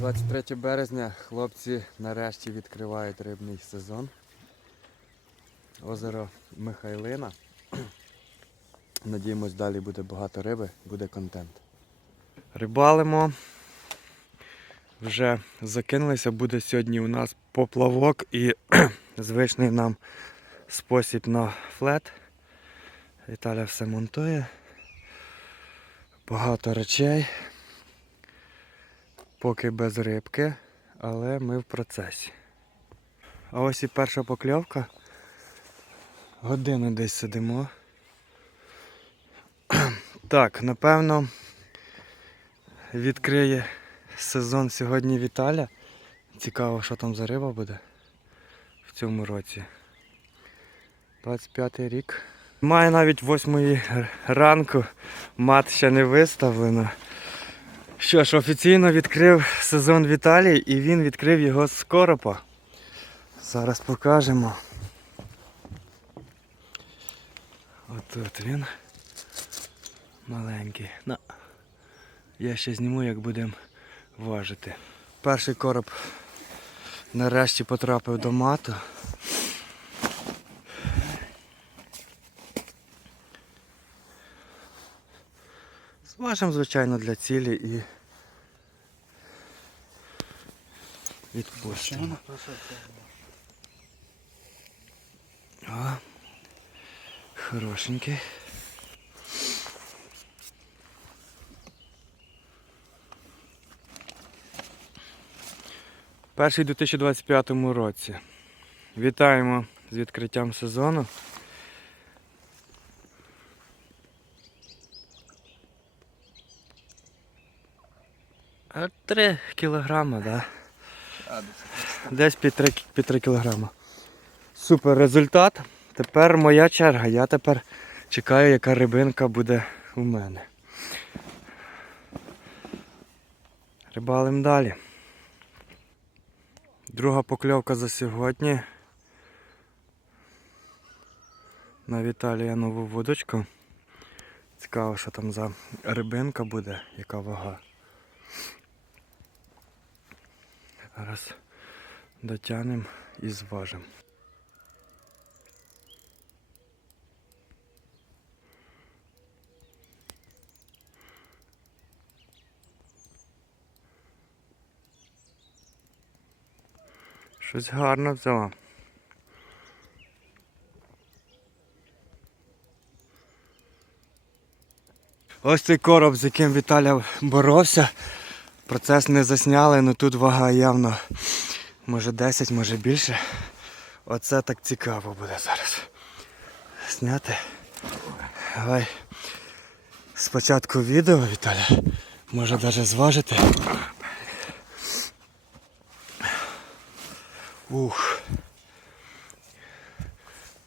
23 березня хлопці нарешті відкривають рибний сезон. Озеро Михайлина. Надіємось, далі буде багато риби, буде контент. Рибалимо. Вже закинулися, буде сьогодні у нас поплавок і звичний нам спосіб на флет. Віталя все монтує. Багато речей. Поки без рибки, але ми в процесі. А ось і перша покльовка. Годину десь сидимо. Так, напевно, відкриє сезон сьогодні Віталя. Цікаво, що там за риба буде в цьому році. 25 рік. Має навіть 8 ранку, мат ще не виставлено. Що ж, офіційно відкрив сезон Віталій і він відкрив його з коропа. Зараз покажемо. Отут він. Маленький. На. Я ще зніму, як будемо важити. Перший короб нарешті потрапив до мату. Зважимо, звичайно, для цілі і відпустимо. О, хорошенький. Перший у 2025 році. Вітаємо з відкриттям сезону. 3 кілограма, так? Да? Десь під 3, під 3 кілограма. Супер результат. Тепер моя черга. Я тепер чекаю, яка рибинка буде у мене. Рибалим далі. Друга покльовка за сьогодні. На Віталія нову вудочку. Цікаво, що там за рибинка буде, яка вага. Зараз дотягнемо і зважимо. Щось гарно взяла. Ось цей короб, з яким Віталя боровся. Процес не засняли, але тут вага явно може 10, може більше. Оце так цікаво буде зараз. Зняти. Давай спочатку відео, Віталя. Може навіть зважити. Ух.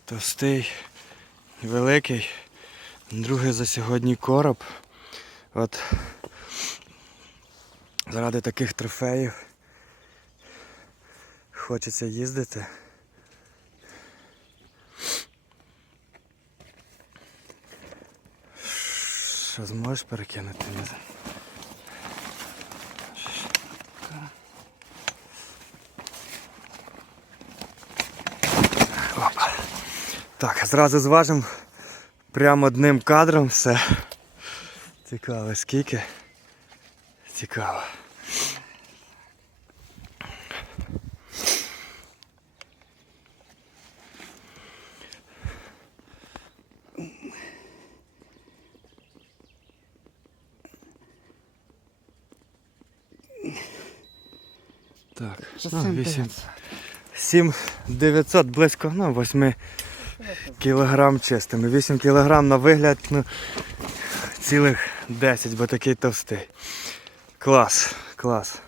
Товстий, великий. Другий за сьогодні короб. От заради таких трофеїв хочеться їздити. Що зможеш перекинути? Так, зразу зважимо прямо одним кадром все. Цікаво, скільки. Цікаво. Так, ну, 8, 7 900 близько, ну, 8 кілограм чистими. 8 кілограм на вигляд, ну, цілих 10, бо такий товстий. Клас, клас.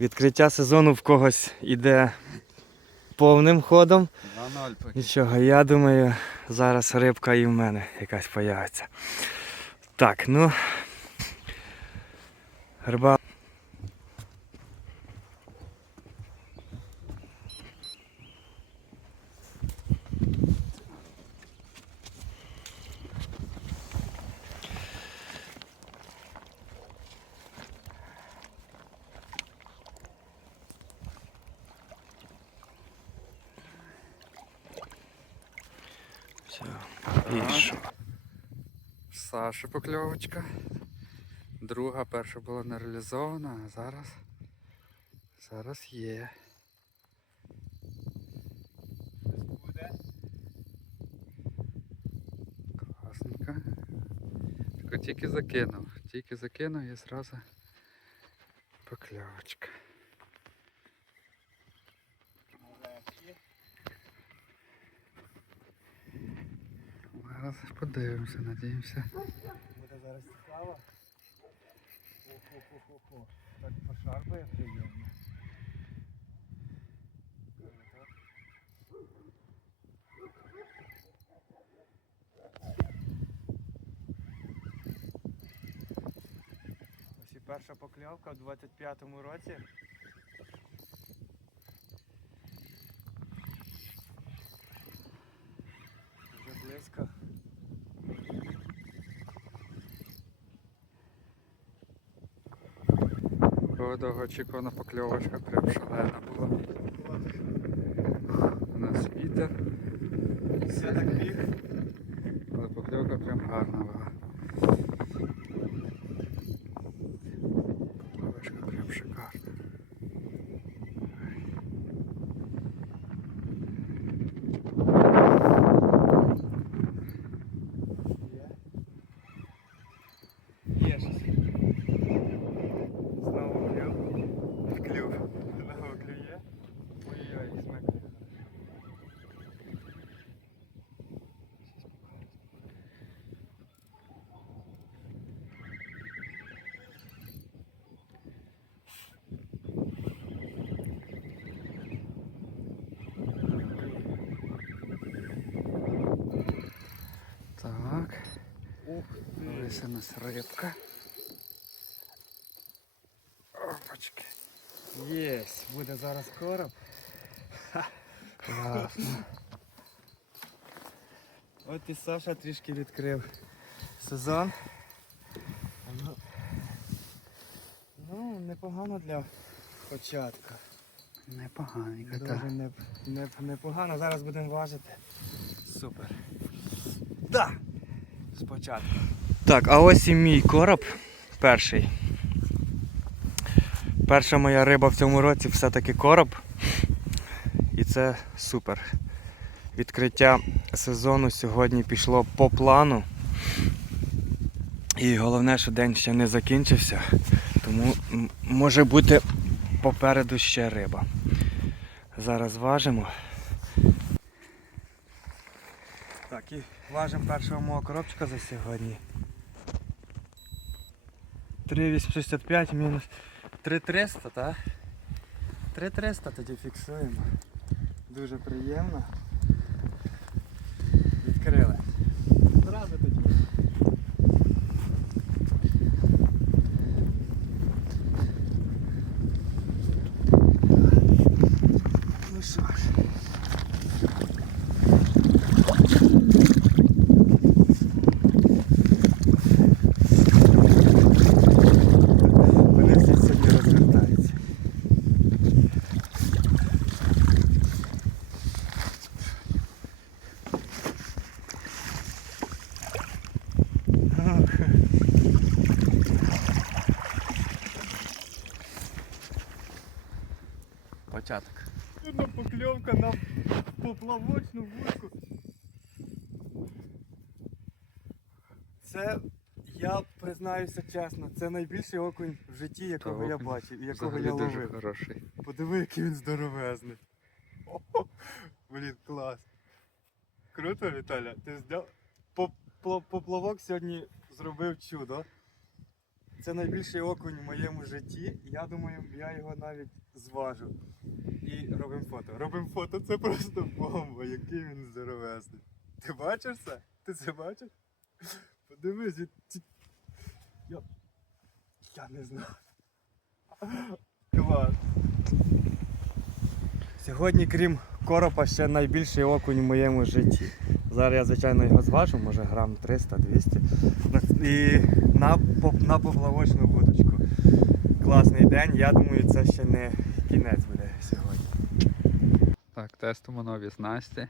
Відкриття сезону в когось іде повним ходом. Нічого, я думаю, зараз рибка і в мене якась появиться. Так, ну. Риба. Пішов. Саша покльовочка. Друга, перша була не реалізована, а зараз. Зараз є. Класненько. Тільки тільки закинув. Тільки закинув і зразу покльовочка. Зараз подивимося, надіємося. Буде зараз цікаво. Охо-хо-хо-хо. Так пошарпає приємно. Ось і перша покльовка в 25-му році. Вже близько. О, довгоочікувана покльовочка, прям шалена була. У нас вітер, Все так біг. але покльовка прям гарна була. Покльовочка прям шикарна. Є. Є щось. Знову клюв. Клюв. Знову клює. Ой-ой, смикає. Так, Ух ось у нас рибка. Опачки. Єсть, буде зараз короб. Класно. От і Саша трішки відкрив сезон. Ну, непогано для початку. Непоганенько, Дуже не, не, непогано. Зараз будемо важити. Супер. Да! Спочатку. Так, а ось і мій короб перший. Перша моя риба в цьому році все-таки короб. І це супер. Відкриття сезону сьогодні пішло по плану. І головне, що день ще не закінчився, тому може бути попереду ще риба. Зараз важимо. Так, і важимо першого мого коробчика за сьогодні. 3,865 мінус 3,300, так? 3,300 тоді фіксуємо. Дуже приємно. Відкрили. Зразу тоді. Початок. Одна покльовка на поплавочну вудку. Це, я признаюся чесно, це найбільший окунь в житті, якого я окунь бачив і якого Взагалі я дуже ловив. хороший. Подиви, який він здоровезний. О, блін, клас. Круто, Віталя. Ти зняв. Поп- Поплавок сьогодні зробив чудо. Це найбільший окунь в моєму житті. Я думаю, я його навіть зважу. І робимо фото. Робимо фото, це просто бомба, який він здоровезний. Ти бачиш це? Ти це бачиш? Подивись, я, я не знаю. Клас. Сьогодні, крім коропа, ще найбільший окунь в моєму житті. Зараз я, звичайно, його зважу, може грам 300-200. І на, на поплавочну вудочку. Класний день, я думаю, це ще не кінець. Так, тестимо нові снасті.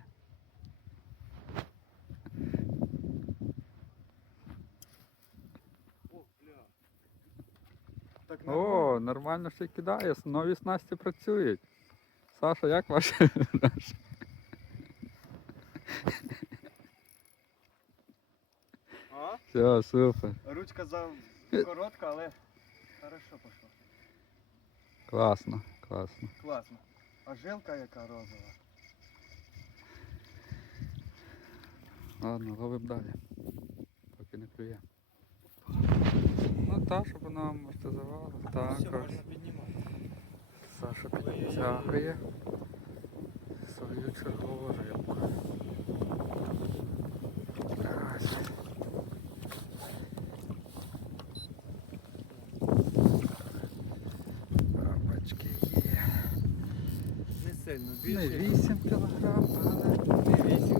О, нормально. О, нормально все кидає, нові снасті працюють. Саша, як ваше? А? Все, супер. Ручка за коротка, але хорошо пішло. Класно, класно. Класно. А жилка яка розова. Ладно, ловимо далі. Поки не клює. Ну так, щоб вона амортизувала. Так, ось. піднімати. Саша підтягує свою чергову рибку. Ось. Сильно, Не 8 кілограм, але не 8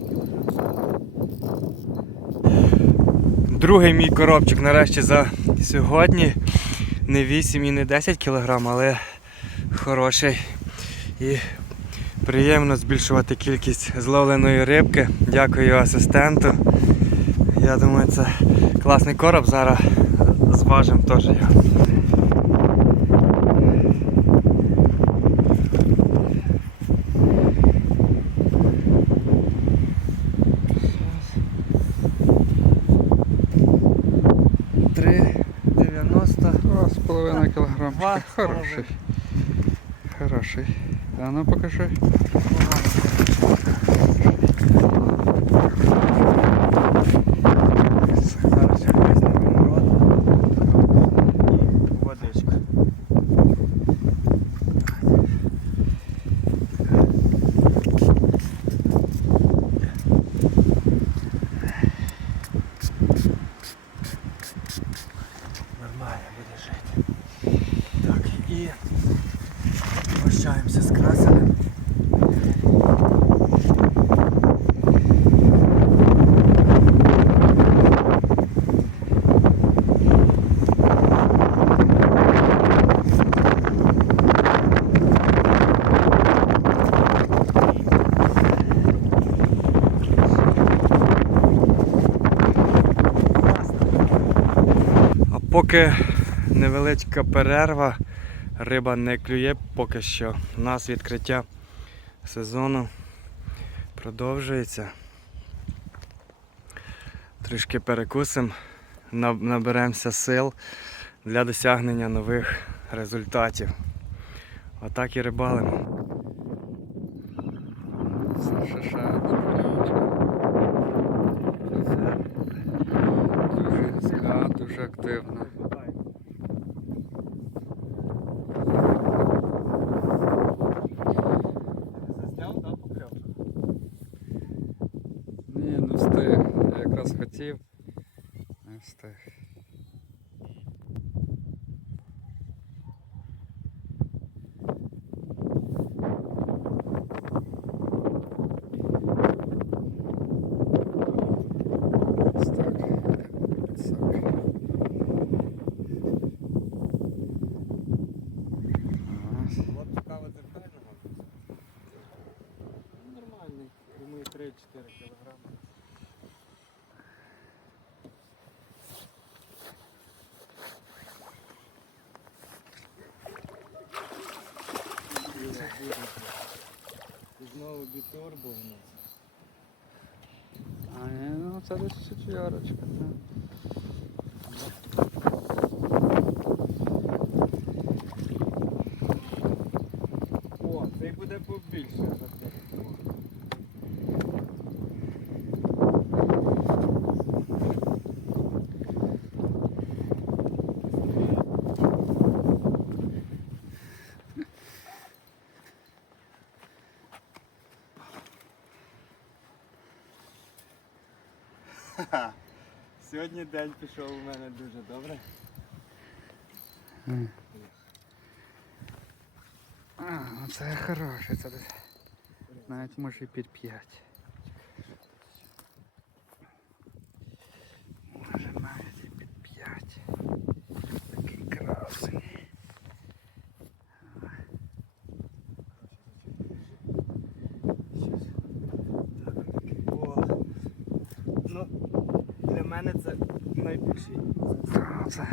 Другий мій коробчик нарешті за сьогодні. Не 8 і не 10 кг, але хороший. І приємно збільшувати кількість зловленої рибки. Дякую асистенту. Я думаю, це класний короб. Зараз зважимо теж його. Три 90. 2,5 кілограм. Два з Хороший. Хороший. А ну покажи. Зараз я візьмемо рот і водичка. Нормально буде жити. Так, і прощаємося з красенем. А поки невеличка перерва, риба не клює поки що. У нас відкриття сезону продовжується. Трішки перекусимо, наберемося сил для досягнення нових результатів. Отак і рибалимо. Саша ще одна плювочка. Дуже різка, дуже активна. Ні, не встиг. Я якраз Ось Не встиг. Ось так. Підсак. Ось. цікаво дзеркального. Нормальний, думаю, 3-4 кілограми. Знову бітурбо у нас. А, ну це десь четверочка, так. О, цей буде побільше за цих двох. Ха-ха. Сьогодні день пішов у мене дуже добре. А, це хороше, це навіть може і під 5. Може навіть і під 5. Такий красень. О, ну, для мене це найбільший. Та, Це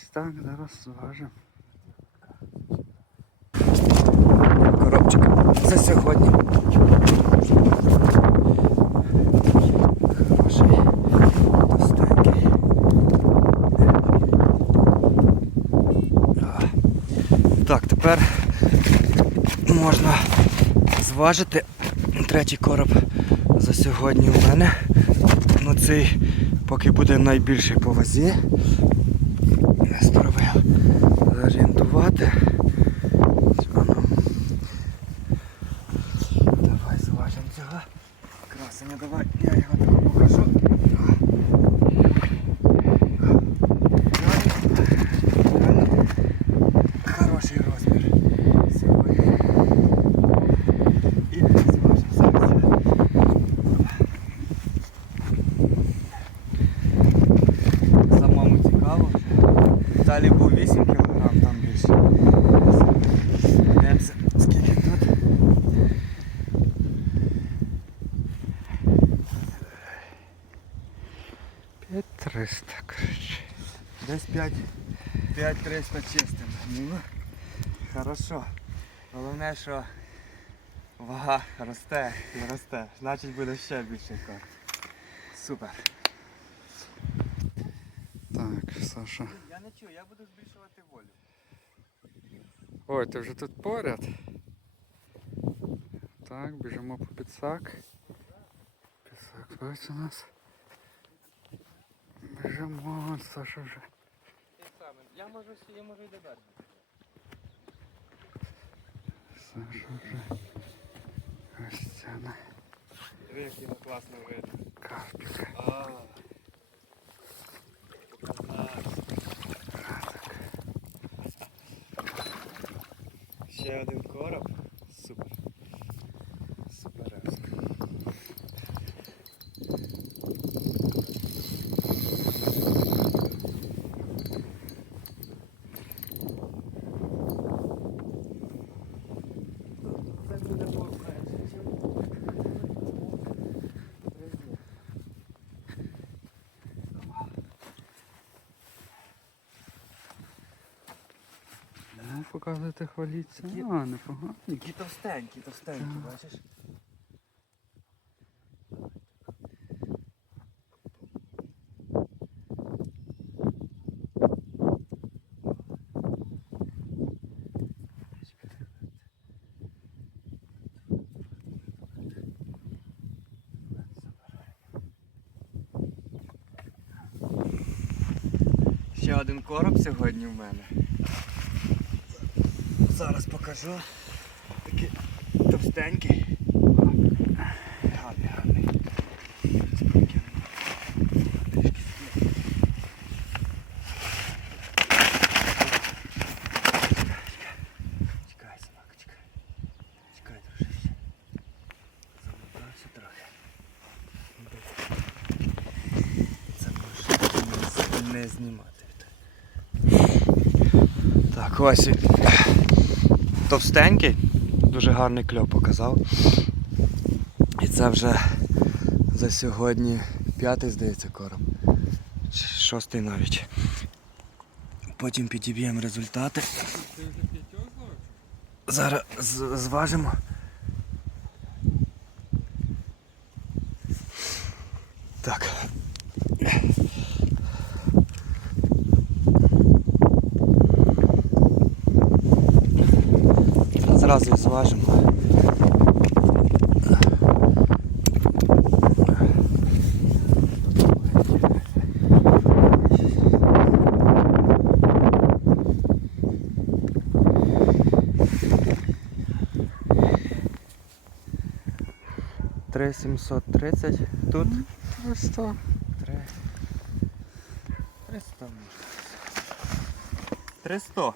Ось так, зараз зважимо. Коробчик за сьогодні. Хороший, товстенький. Так, тепер можна зважити третій короб за сьогодні у мене. Ну цей поки буде найбільший по вазі. Не спробую зорієнтувати. А ну. Давай зважимо цього. Красення, давай, я його покажу. Хороший розмір. Сьогодні. І зважимо зараз. Самому цікаво вже. Далі був 8 кг, там більше. Дивимося, скільки тут. П'ять триста, коротше. Десь 5, 5 300 чистим. Ну, хорошо. Головне, що вага росте і росте. Значить буде ще більше кор. Супер. Так, Саша. Я не чую, я буду збільшувати волю. Ой, ти вже тут поряд. Так, біжимо по підсак. Підсак, ось у нас. Біжимо, Саша вже. Я можу, я можу і додати. Саша вже. Ось це на Дивись, як класно видно. карпіка. Ще один короб. Супер. Супер. Показуйте, хваліться. Такі- А, непогано. Такі товстенькі, товстенькі, Так. бачиш? Ще один короб сьогодні в мене. Зараз покажу. Такий товстенький. Гарний, гарний. Не знімати. Так, ось товстенький, дуже гарний кльов показав. І це вже за сьогодні п'ятий, здається, короб. Шостий навіть. Потім підіб'ємо результати. Зараз зважимо. Так. Зразу і зважимо. Три сімсот тридцять. Тут три. Триста може. Триста.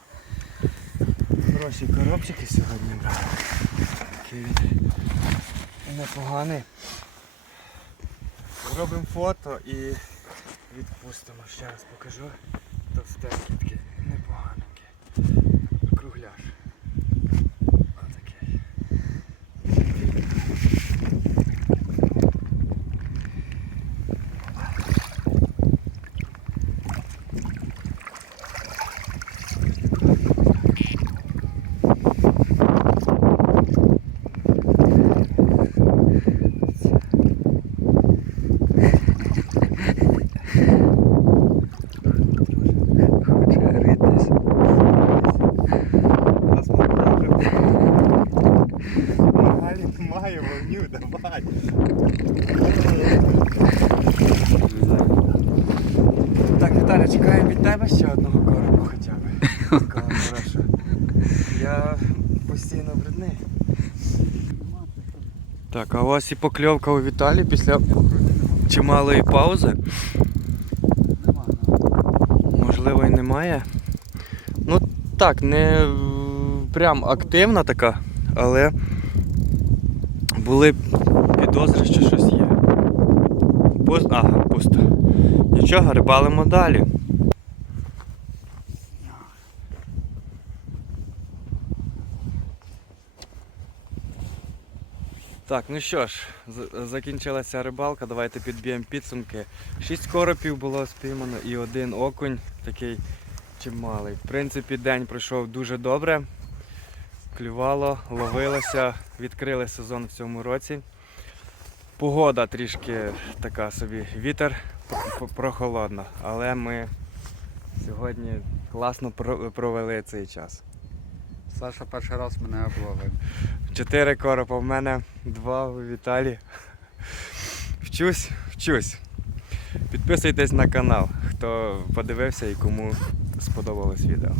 Хороші коробчики сьогодні брали. Такий він непоганий. Робимо фото і відпустимо. Ще раз покажу. Товстенький такий непоганенький. Я постійно брудний. Так, а ось і покльовка у Віталі після чималої паузи. Можливо, і немає. Ну так, не прям активна така, але були підозри, що щось є. Пусто. Ага, пусто. Нічого, рибалимо далі. Так, ну що ж, закінчилася рибалка, давайте підб'ємо підсумки. Шість коропів було спіймано і один окунь такий чималий. В принципі, день пройшов дуже добре. Клювало, ловилося, відкрили сезон в цьому році. Погода трішки така собі, вітер прохолодно, але ми сьогодні класно провели цей час. Саша перший раз мене обловив. Чотири коропа в мене, два у Віталі. Вчусь, вчусь. Підписуйтесь на канал, хто подивився і кому сподобалось відео.